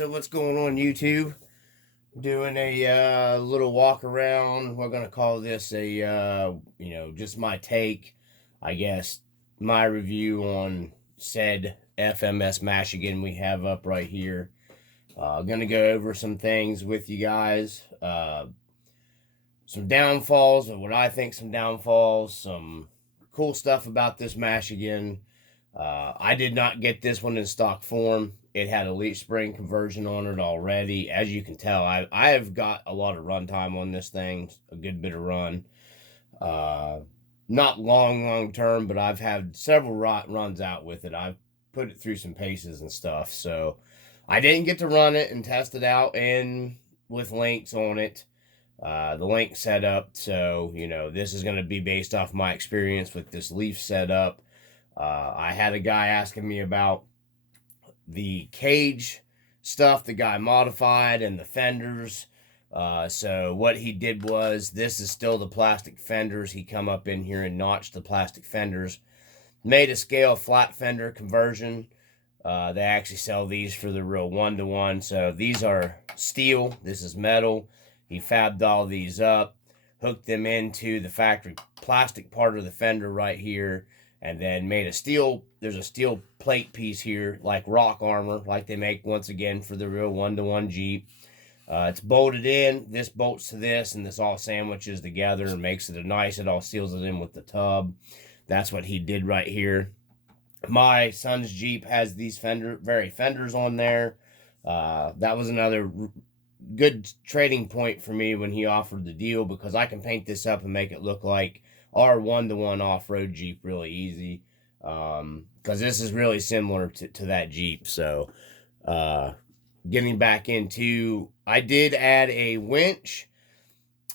So what's going on YouTube? Doing a little walk around. We're gonna call this a just my take, I guess, my review on said FMS Mashigan we have up right here. Gonna go over some things with you guys. Some downfalls, or what I think some downfalls, some cool stuff about this Mashigan. I did not get this one in stock form. It had a leaf spring conversion on it already. As you can tell, I have got a lot of run time on this thing, a good bit of run. Not long term, but I've had several runs out with it. I've put it through some paces and stuff. So I didn't get to run it and test it out and with links on it. The link setup. So, this is going to be based off my experience with this leaf setup. I had a guy asking me about the cage stuff the guy modified and the fenders. So what he did was, this is still the plastic fenders. He come up in here and notched the plastic fenders. Made a scale flat fender conversion. They actually sell these for the real 1-to-1. So these are steel. This is metal. He fabbed all these up, hooked them into the factory plastic part of the fender right here, and then made a steel, there's a steel plate piece here, like rock armor, like they make once again for the real 1-to-1 Jeep. It's bolted in, this bolts to this, and this all sandwiches together and makes it it all seals it in with the tub. That's what he did right here. My son's Jeep has these fenders on there. That was another good trading point for me when he offered the deal, because I can paint this up and make it look like our 1-to-1 off-road Jeep really easy, because this is really similar to that Jeep. So getting back into, I did add a winch,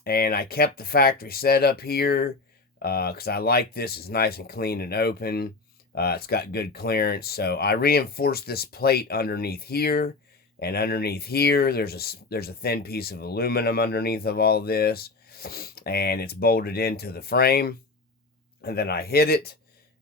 and I kept the factory setup here because I like this. It's nice and clean and open. It's got good clearance. So I reinforced this plate underneath here. And underneath here, there's a thin piece of aluminum underneath of all this, and it's bolted into the frame. And then I hit it,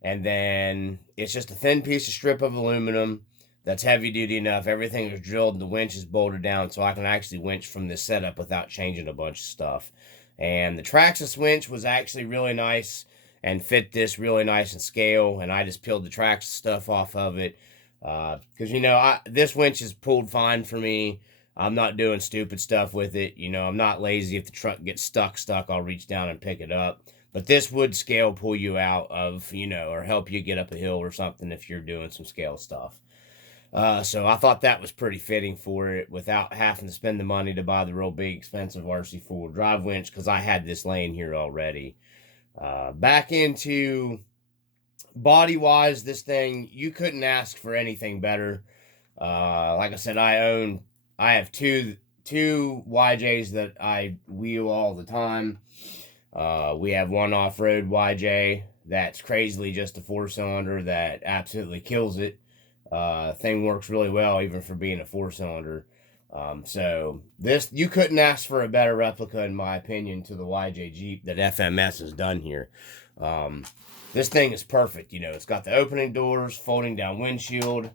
and then it's just a thin piece of strip of aluminum that's heavy duty enough. Everything is drilled, and the winch is bolted down, so I can actually winch from this setup without changing a bunch of stuff. And the Traxxas winch was actually really nice and fit this really nice in scale, and I just peeled the Traxxas stuff off of it. Because, this winch is pulled fine for me. I'm not doing stupid stuff with it. I'm not lazy. If the truck gets stuck, I'll reach down and pick it up. But this would scale pull you out of, or help you get up a hill or something if you're doing some scale stuff. So I thought that was pretty fitting for it without having to spend the money to buy the real big expensive RC four-wheel drive winch, because I had this laying here already. Back into body wise, this thing, you couldn't ask for anything better. Like I said, I have two YJs that I wheel all the time. We have one off-road YJ that's crazily just a 4-cylinder that absolutely kills it. Thing works really well even for being a 4-cylinder. So this, you couldn't ask for a better replica, in my opinion, to the YJ Jeep that FMS has done here. This thing is perfect. It's got the opening doors, folding down windshield.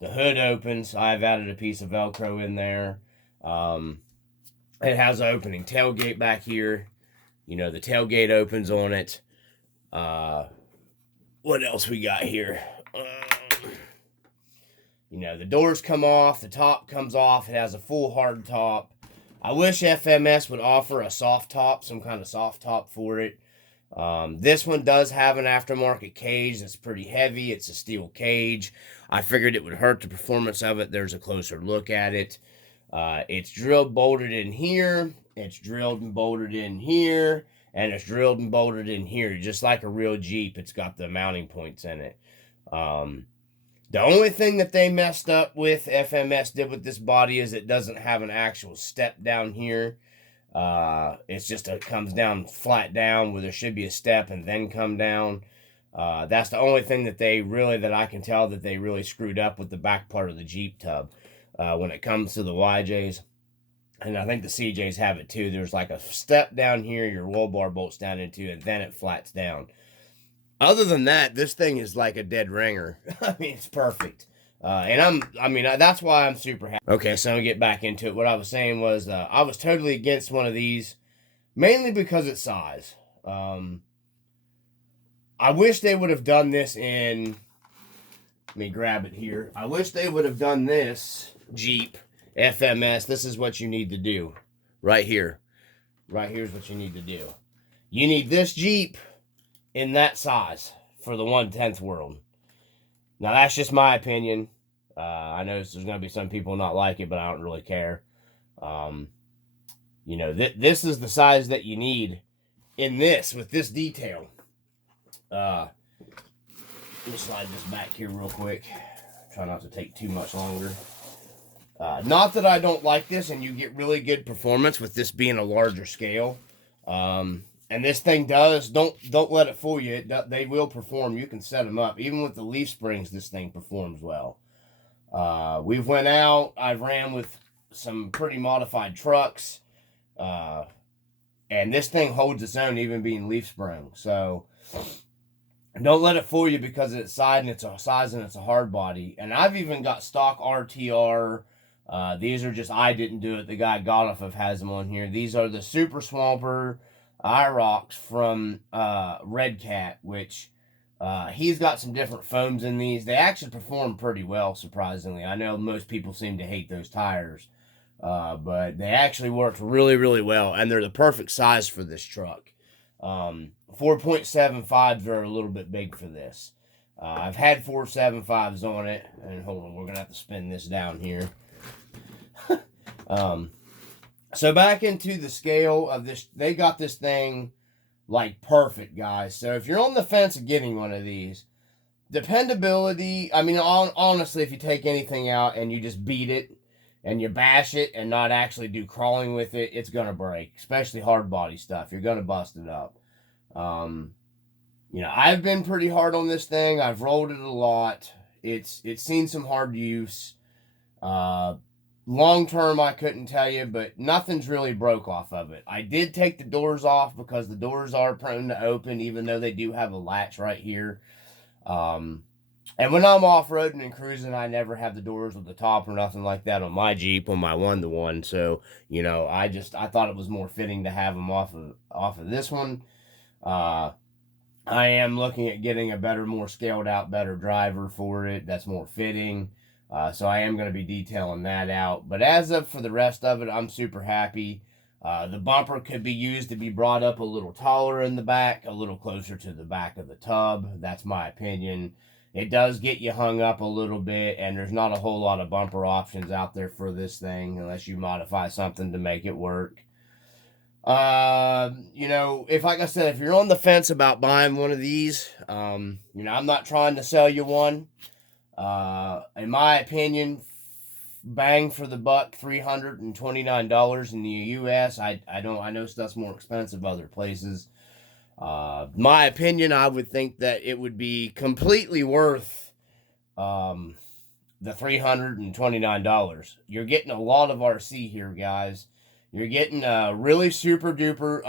The hood opens. I've added a piece of Velcro in there. It has an opening tailgate back here. The tailgate opens on it. What else we got here? The doors come off. The top comes off. It has a full hard top. I wish FMS would offer a soft top, some kind of soft top for it. This one does have an aftermarket cage that's pretty heavy. It's a steel cage. I figured it would hurt the performance of it. There's a closer look at it. It's drilled, bolted in here. It's drilled and bolted in here. And it's drilled and bolted in here. Just like a real Jeep, it's got the mounting points in it. The only thing that they messed up with, FMS did with this body, is it doesn't have an actual step down here. It's just it comes down flat down, where there should be a step and then come down. That's the only thing that that I can tell that they really screwed up with the back part of the Jeep tub. When it comes to the YJs, and I think the CJs have it too, there's like a step down here your roll bar bolts down into, and then it flats down. Other than that, this thing is like a dead ringer. I mean, it's perfect. That's why I'm super happy. Okay, so I'm gonna get back into it. What I was saying was, I was totally against one of these, mainly because it's size. I wish they would have done this in, let me grab it here. I wish they would have done this Jeep FMS. This is what you need to do. Right here. Right here's what you need to do. You need this Jeep in that size for the 1/10 world. Now, that's just my opinion. I know there's going to be some people not like it, but I don't really care. This is the size that you need in this, with this detail. Let me slide this back here real quick. Try not to take too much longer. Not that I don't like this, and you get really good performance with this being a larger scale. And this thing does, don't let it fool you. They will perform. You can set them up. Even with the leaf springs, this thing performs well. We've went out. I've ran with some pretty modified trucks. And this thing holds its own, even being leaf spring. So don't let it fool you because it's size and it's a hard body. And I've even got stock RTR. These are just, I didn't do it. The guy Godoff has them on here. These are the Super Swamper IROX from Red Cat, which he's got some different foams in these. They actually perform pretty well, surprisingly. I know most people seem to hate those tires, but they actually worked really, really well, and they're the perfect size for this truck. 4.75s are a little bit big for this. I've had 4.75s on it, and hold on, we're going to have to spin this down here. So back into the scale of this, they got this thing like perfect, guys. So if you're on the fence of getting one of these, dependability, honestly, if you take anything out and you just beat it and you bash it and not actually do crawling with it, it's going to break, especially hard body stuff. You're going to bust it up. I've been pretty hard on this thing. I've rolled it a lot. It's seen some hard use. Long term, I couldn't tell you, but nothing's really broke off of it. I did take the doors off because the doors are prone to open, even though they do have a latch right here. And when I'm off-roading and cruising, I never have the doors with the top or nothing like that on my Jeep, on my 1-to-1. So, I thought it was more fitting to have them off of this one. I am looking at getting a better, more scaled out, better driver for it. That's more fitting. So I am going to be detailing that out. But as of for the rest of it, I'm super happy. The bumper could be used to be brought up a little taller in the back, a little closer to the back of the tub. That's my opinion. It does get you hung up a little bit, and there's not a whole lot of bumper options out there for this thing unless you modify something to make it work. Like I said, if you're on the fence about buying one of these, I'm not trying to sell you one. In my opinion, bang for the buck, $329 in the US. I know stuff's more expensive other places. My opinion, I would think that it would be completely worth the $329. You're getting a lot of RC here, guys. You're getting a really super duper,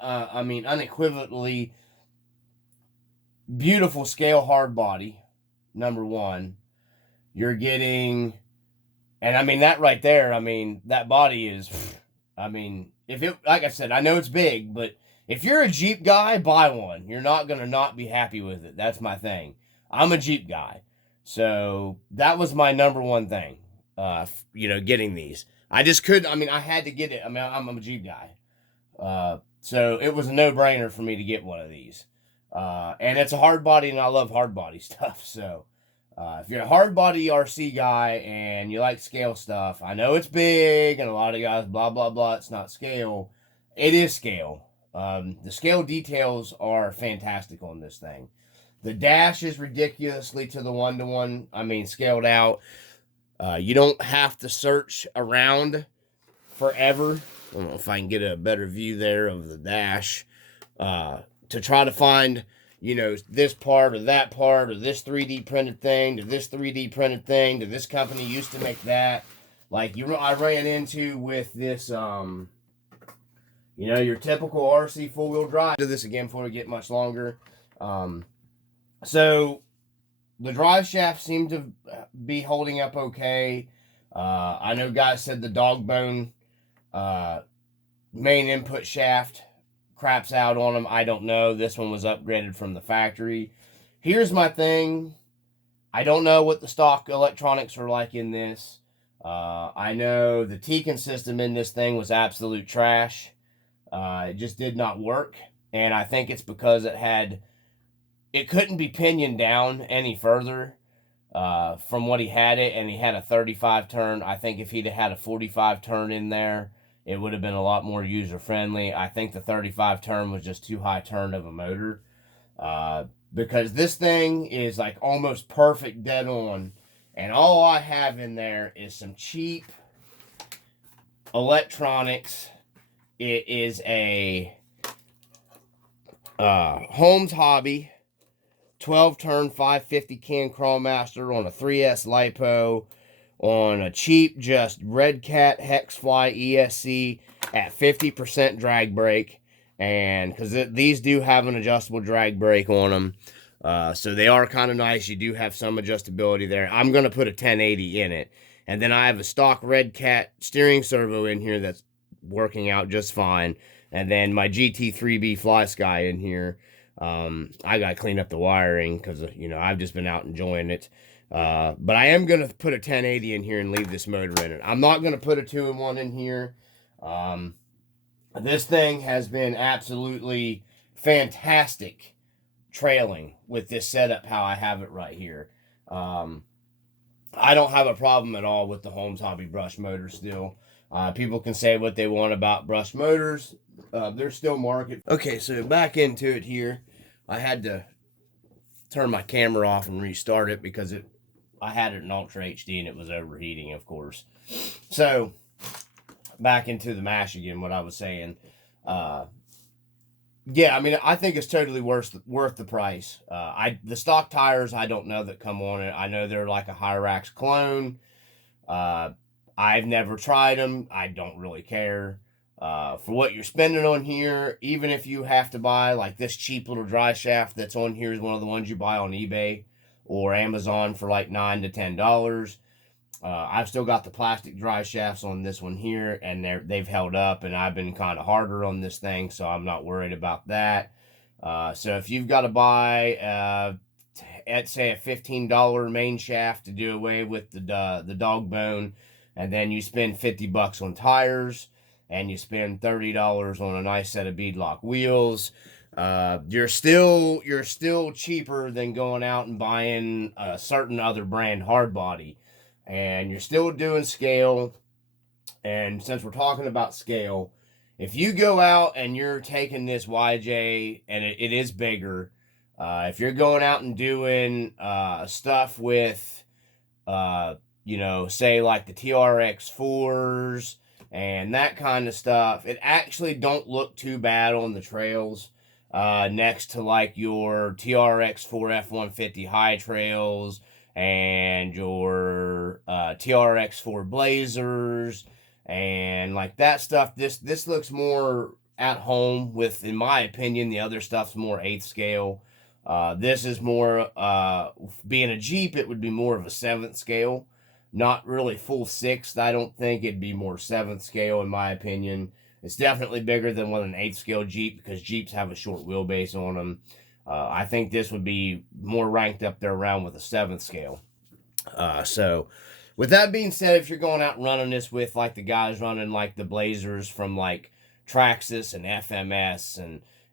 unequivocally beautiful scale hard body. Number one, you're getting, and that right there, that body is, if it, like I said, I know it's big, but if you're a Jeep guy, buy one. You're not going to not be happy with it. That's my thing. I'm a Jeep guy. So that was my number one thing, getting these. I just couldn't, I had to get it. I'm a Jeep guy. So it was a no-brainer for me to get one of these. And it's a hard body, and I love hard body stuff. So if you're a hard body RC guy and you like scale stuff, I know it's big, and a lot of guys, blah, blah, blah, it's not scale. It is scale. The scale details are fantastic on this thing. The dash is ridiculously to the 1-to-1, scaled out. You don't have to search around forever. I don't know if I can get a better view there of the dash. To try to find, this part or that part or this 3D printed thing to this 3D printed thing to this company used to make that. Like I ran into with this, your typical RC four-wheel drive. Do this again before we get much longer. So the drive shaft seemed to be holding up okay. I know guys said the dog bone main input shaft craps out on them. I don't know. This one was upgraded from the factory. Here's my thing. I don't know what the stock electronics are like in this. I know the Tekin system in this thing was absolute trash. It just did not work. And I think it's because it couldn't be pinioned down any further from what he had it. And he had a 35 turn. I think if he'd had a 45 turn in there, it would have been a lot more user friendly. I think the 35 turn was just too high turn of a motor. Because this thing is like almost perfect dead on. And all I have in there is some cheap electronics. It is a Holmes Hobby 12 turn 550 can Crawlmaster on a 3S LiPo on a cheap just Red Cat Hexfly ESC at 50% drag brake. And because these do have an adjustable drag brake on them, so they are kind of nice. You do have some adjustability there. I'm going to put a 1080 in it. And then I have a stock Red Cat steering servo in here that's working out just fine. And then my GT3B Fly Sky in here. I got to clean up the wiring because, you know, I've just been out enjoying it. But I am going to put a 1080 in here and leave this motor in it. I'm not going to put a 2-in-1 in here. This thing has been absolutely fantastic trailing with this setup, how I have it right here. I don't have a problem at all with the Holmes Hobby brush motor still. People can say what they want about brush motors. There's still market. Okay, so back into it here. I had to turn my camera off and restart it because I had it in Ultra HD and it was overheating, of course. So, back into the Mashigan, what I was saying. Yeah, I mean, I think it's totally worth the price. The stock tires, I don't know that come on it. I know they're like a Hyrax clone. I've never tried them. I don't really care. For what you're spending on here, even if you have to buy like this cheap little dry shaft that's on here is one of the ones you buy on eBay or Amazon for like $9 to $10. I've still got the plastic dry shafts on this one here, and they've held up, and I've been kind of harder on this thing, so I'm not worried about that. So if you've got to buy, at say a $15 main shaft to do away with the dog bone, and then you spend $50 on tires, and you spend $30 on a nice set of beadlock wheels, you're still cheaper than going out and buying a certain other brand hard body. And you're still doing scale. And since we're talking about scale, if you go out and you're taking this YJ, and it is bigger, if you're going out and doing stuff with, you know, say like the TRX4s and that kind of stuff, it actually don't look too bad on the trails next to like your TRX4 F-150 high trails and your TRX4 Blazers and like that stuff. This looks more at home with, in my opinion, the other stuff's more 8th scale. This is more, being a Jeep, it would be more of a 7th scale. Not really full 6th, I don't think. It'd be more 7th scale, in my opinion. It's definitely bigger than what an 8th scale Jeep, because Jeeps have a short wheelbase on them. I think this would be more ranked up there around with a 7th scale. So, with that being said, if you're going out and running this with like the guys running like the Blazers from like Traxxas and FMS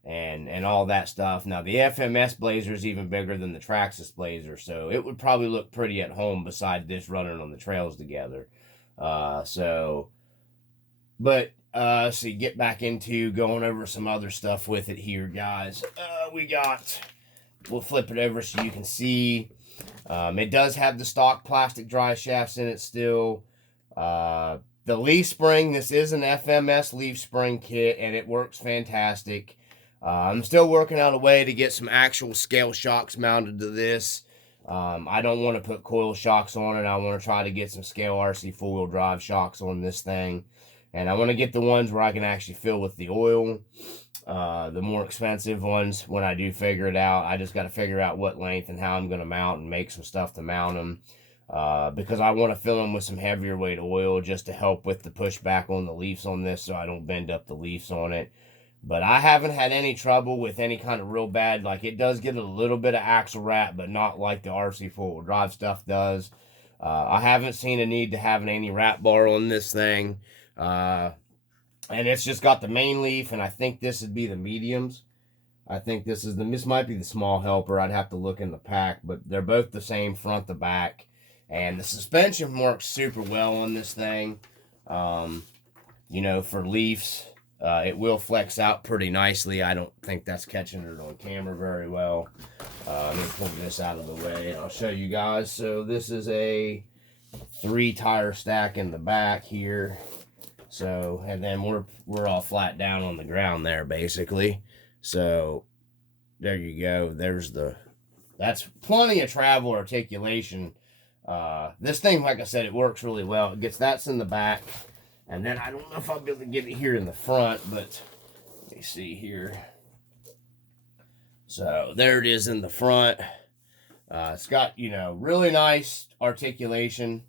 and all that stuff. Now, the FMS Blazer is even bigger than the Traxxas Blazer, so it would probably look pretty at home beside this running on the trails together. See, get back into going over some other stuff with it here, guys. We'll flip it over so you can see. It does have the stock plastic dry shafts in it still. The leaf spring, this is an FMS leaf spring kit, and it works fantastic. I'm still working out a way to get some actual scale shocks mounted to this. I don't want to put coil shocks on it. I want to try to get some scale RC four-wheel drive shocks on this thing. And I want to get the ones where I can actually fill with the oil. The more expensive ones, when I do figure it out, I just got to figure out what length and how I'm going to mount and make some stuff to mount them. Because I want to fill them with some heavier weight oil just to help with the pushback on the leaves on this so I don't bend up the leaves on it. But I haven't had any trouble with any kind of real bad, like it does get a little bit of axle wrap, but not like the RC four-wheel drive stuff does. I haven't seen a need to having any wrap bar on this thing. And it's just got the main leaf, and I think this would be the mediums. I think this might be the small helper. I'd have to look in the pack, but they're both the same front to back. And the suspension works super well on this thing. You know, for leafs, it will flex out pretty nicely. I don't think that's catching it on camera very well. Let me pull this out of the way and I'll show you guys. So this is a 3 tire stack in the back here. So, and then we're all flat down on the ground there, basically. So, there you go. That's plenty of travel articulation. This thing, like I said, it works really well. It gets that's in the back. And then I don't know if I'll be able to get it here in the front, but let me see here. So, there it is in the front. It's got, you know, really nice articulation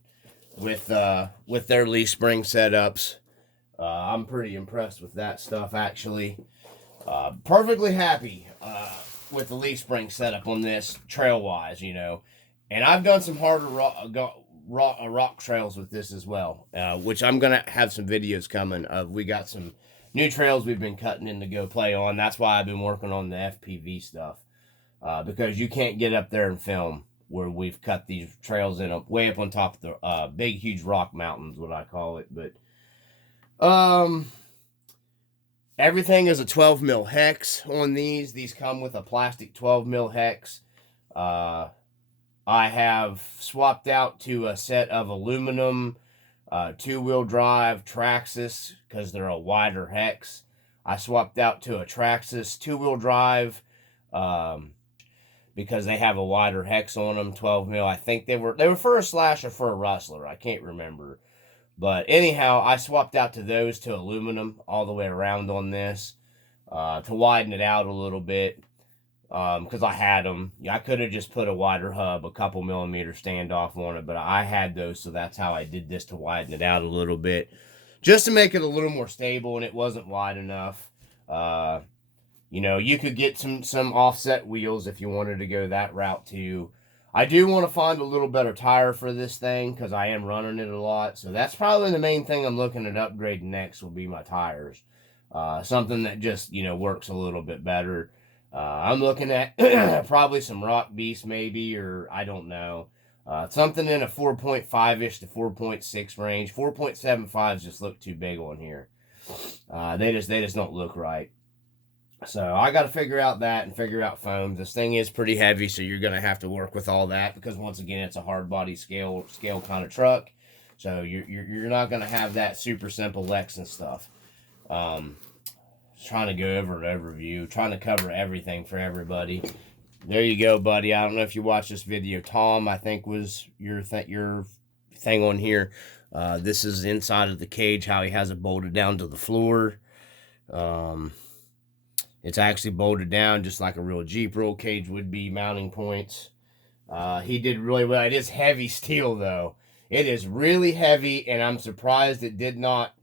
with their leaf spring setups. I'm pretty impressed with that stuff, actually. Perfectly happy with the leaf spring setup on this, trail-wise, you know. And I've done some harder rock trails with this as well, which I'm going to have some videos coming of. We got some new trails we've been cutting in to go play on. That's why I've been working on the FPV stuff, because you can't get up there and film where we've cut these trails in way up on top of the big, huge rock mountains, what I call it. But everything is a 12 mil hex on these. These come with a plastic 12 mil hex. I have swapped out to a set of aluminum 2-wheel drive Traxxas because they're a wider hex. I swapped out to a Traxxas 2-wheel drive because they have a wider hex on them, 12 mil. I think they were for a Slash or for a Rustler. I can't remember. But anyhow, I swapped out to those to aluminum all the way around on this to widen it out a little bit because I had them. I could have just put a wider hub, a couple millimeter standoff on it, but I had those, so that's how I did this to widen it out a little bit, just to make it a little more stable, and it wasn't wide enough. You know, you could get some offset wheels if you wanted to go that route too. I do want to find a little better tire for this thing because I am running it a lot. So that's probably the main thing I'm looking at upgrading next will be my tires. Something that just, you know, works a little bit better. I'm looking at probably some Rock Beast maybe, or I don't know. Something in a 4.5-ish to 4.6 range. 4.75s just look too big on here. They just don't look right. So I got to figure out that and figure out foams. This thing is pretty heavy, so you're going to have to work with all that because once again, it's a hard body scale kind of truck. So you're not going to have that super simple Lexan stuff. Trying to go over an overview, trying to cover everything for everybody. There you go, buddy. I don't know if you watched this video. Tom, I think was your thing on here. This is inside of the cage, how he has it bolted down to the floor. It's actually bolted down just like a real Jeep roll cage would be, mounting points. He did really well. It is heavy steel, though. It is really heavy, and I'm surprised it did not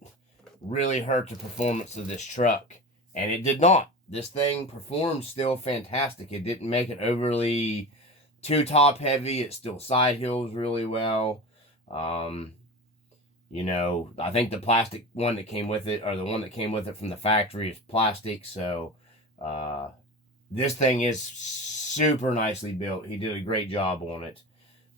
really hurt the performance of this truck. And it did not. This thing performed still fantastic. It didn't make it overly too top heavy. It still side hills really well. You know, I think the plastic one that came with it, or the one that came with it from the factory, is plastic, so this thing is super nicely built. He did a great job on it.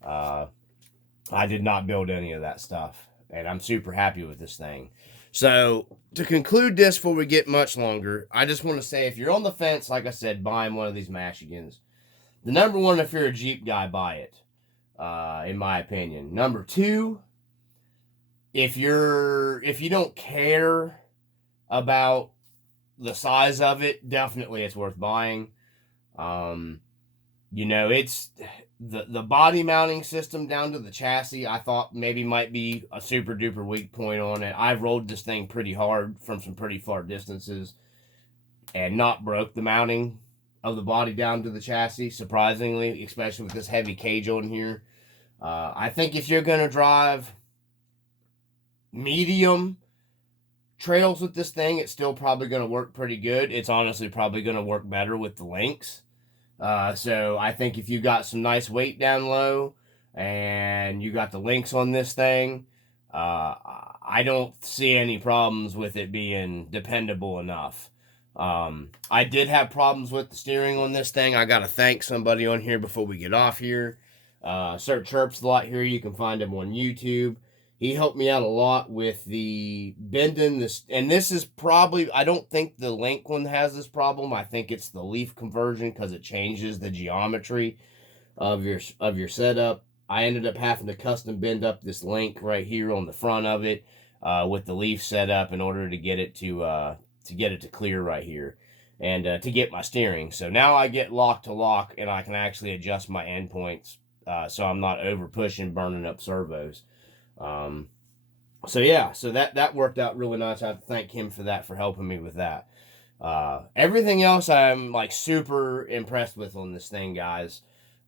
I did not build any of that stuff, and I'm super happy with this thing. So, to conclude this before we get much longer, I just want to say, if you're on the fence, like I said, buying one of these Mashigans, the number one, if you're a Jeep guy, buy it, in my opinion. Number two, if you don't care about the size of it, definitely it's worth buying. You know, it's the body mounting system down to the chassis, I thought maybe might be a super duper weak point on it. I've rolled this thing pretty hard from some pretty far distances. and not broke the mounting of the body down to the chassis, surprisingly, especially with this heavy cage on here. I think if you're going to drive medium trails with this thing, it's still probably going to work pretty good. It's honestly probably going to work better with the links. So I think if you got some nice weight down low and you got the links on this thing, I don't see any problems with it being dependable enough. I did have problems with the steering on this thing. I got to thank somebody on here before we get off here. Sir Chirps a lot here. You can find him on YouTube. He helped me out a lot with the bending this, and this is probably, I don't think the link one has this problem. I think it's the leaf conversion because it changes the geometry of your setup. I ended up having to custom bend up this link right here on the front of it with the leaf setup in order to get it to clear right here and to get my steering. So now I get lock to lock and I can actually adjust my endpoints so I'm not over pushing, burning up servos. So yeah, so that worked out really nice. I have to thank him for that, for helping me with that. Everything else I'm like super impressed with on this thing, guys.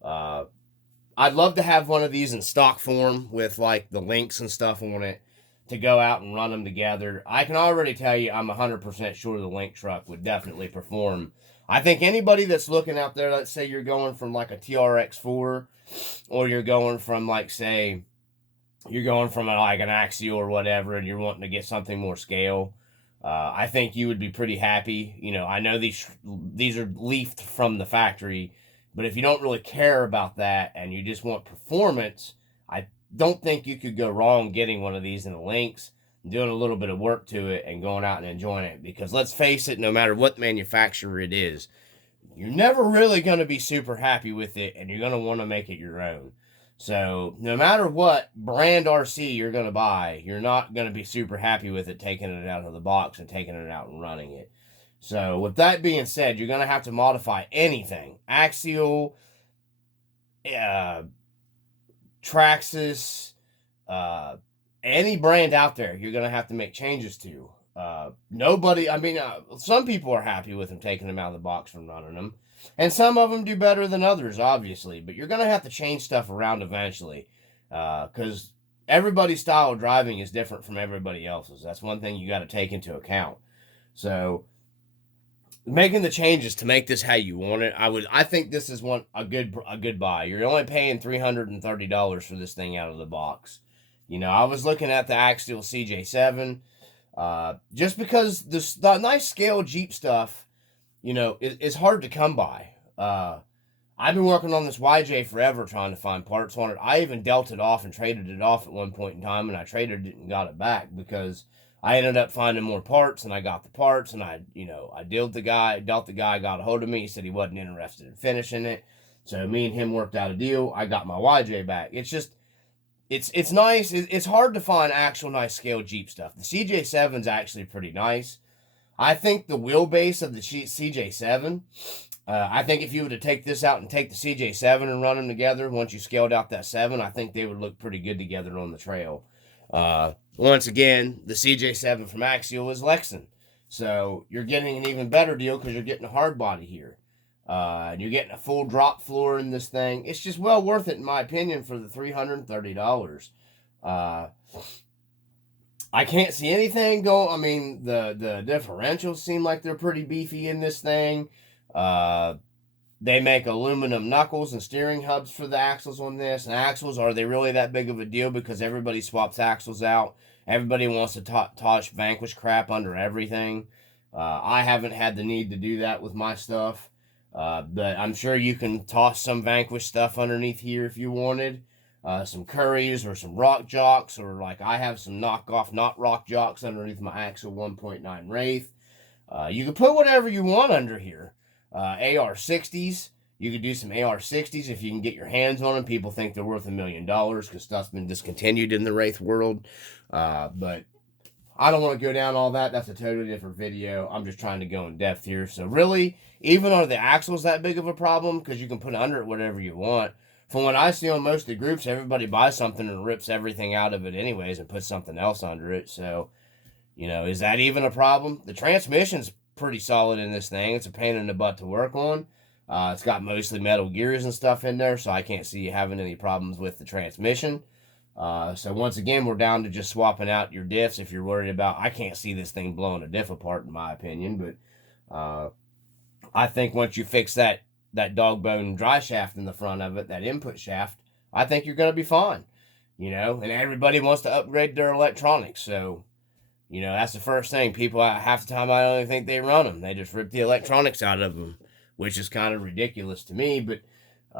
I'd love to have one of these in stock form with like the links and stuff on it to go out and run them together. I can already tell you I'm 100% sure the link truck would definitely perform. I think anybody that's looking out there, let's say you're going from like a TRX4 or you're going from like, say, you're going from like an Axial or whatever, and you're wanting to get something more scale, I think you would be pretty happy. You know, I know these are leafed from the factory, but if you don't really care about that and you just want performance, I don't think you could go wrong getting one of these in the links, doing a little bit of work to it, and going out and enjoying it. Because let's face it, no matter what manufacturer it is, you're never really going to be super happy with it, and you're going to want to make it your own. So no matter what brand RC you're going to buy, you're not going to be super happy with it taking it out of the box and taking it out and running it. So with that being said, you're going to have to modify anything. Axial, Traxxas, any brand out there, you're going to have to make changes to. Some people are happy with them taking them out of the box and running them. And some of them do better than others, obviously. But you're going to have to change stuff around eventually. Because everybody's style of driving is different from everybody else's. That's one thing you got to take into account. So, making the changes to make this how you want it, I think this is a good buy. You're only paying $330 for this thing out of the box. You know, I was looking at the Axial CJ7. Just because the nice scale Jeep stuff, you know, is hard to come by. I've been working on this YJ forever trying to find parts on it. I even dealt it off and traded it off at one point in time, and I traded it and got it back because I ended up finding more parts, and I got the parts, and I dealt the guy, got a hold of me. He said he wasn't interested in finishing it. So me and him worked out a deal. I got my YJ back. It's just, it's nice. It's hard to find actual nice scale Jeep stuff. The CJ7's actually pretty nice. I think the wheelbase of the CJ7, I think if you were to take this out and take the CJ7 and run them together, once you scaled out that 7, I think they would look pretty good together on the trail. Once again, the CJ7 from Axial is Lexan. So you're getting an even better deal because you're getting a hard body here. And you're getting a full drop floor in this thing. It's just well worth it, in my opinion, for the $330. I can't see anything go. I mean, the differentials seem like they're pretty beefy in this thing. They make aluminum knuckles and steering hubs for the axles on this. And axles, are they really that big of a deal? Because everybody swaps axles out. Everybody wants to toss Vanquish crap under everything. I haven't had the need to do that with my stuff. But I'm sure you can toss some Vanquish stuff underneath here if you wanted. Some Curries or some Rock Jocks, or like I have some knockoff not Rock Jocks underneath my Axel 1.9 Wraith. You can put whatever you want under here. AR-60s, you could do some AR-60s if you can get your hands on them. People think they're worth $1 million because stuff's been discontinued in the Wraith world. But I don't want to go down all that. That's a totally different video. I'm just trying to go in depth here. So really, even are the axles that big of a problem? Because you can put under it whatever you want. From what I see on most of the groups, everybody buys something and rips everything out of it anyways and puts something else under it. So, you know, is that even a problem? The transmission's pretty solid in this thing. It's a pain in the butt to work on. It's got mostly metal gears and stuff in there, so I can't see you having any problems with the transmission. So once again, we're down to just swapping out your diffs if you're worried about. I can't see this thing blowing a diff apart, in my opinion, but I think once you fix that dog bone dry shaft in the front of it, that input shaft, I think you're going to be fine. You know, and everybody wants to upgrade their electronics, so you know that's the first thing. People half the time I don't even think they run them; they just rip the electronics out of them, which is kind of ridiculous to me. But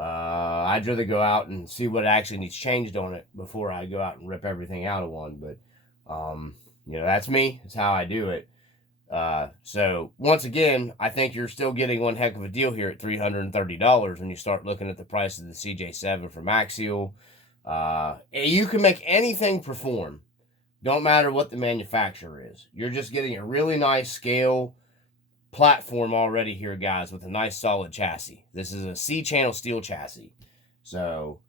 I'd rather go out and see what actually needs changed on it before I go out and rip everything out of one. But you know, that's me. That's how I do it. So once again, I think you're still getting one heck of a deal here at $330 when you start looking at the price of the CJ7 from Axial. You can make anything perform. Don't matter what the manufacturer is. You're just getting a really nice scale platform already here, guys, with a nice solid chassis. This is a C-channel steel chassis. So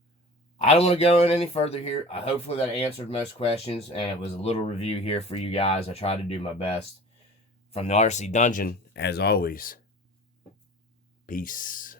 I don't want to go in any further here. Hopefully that answered most questions, and it was a little review here for you guys. I tried to do my best. From the RC Dungeon, as always, peace.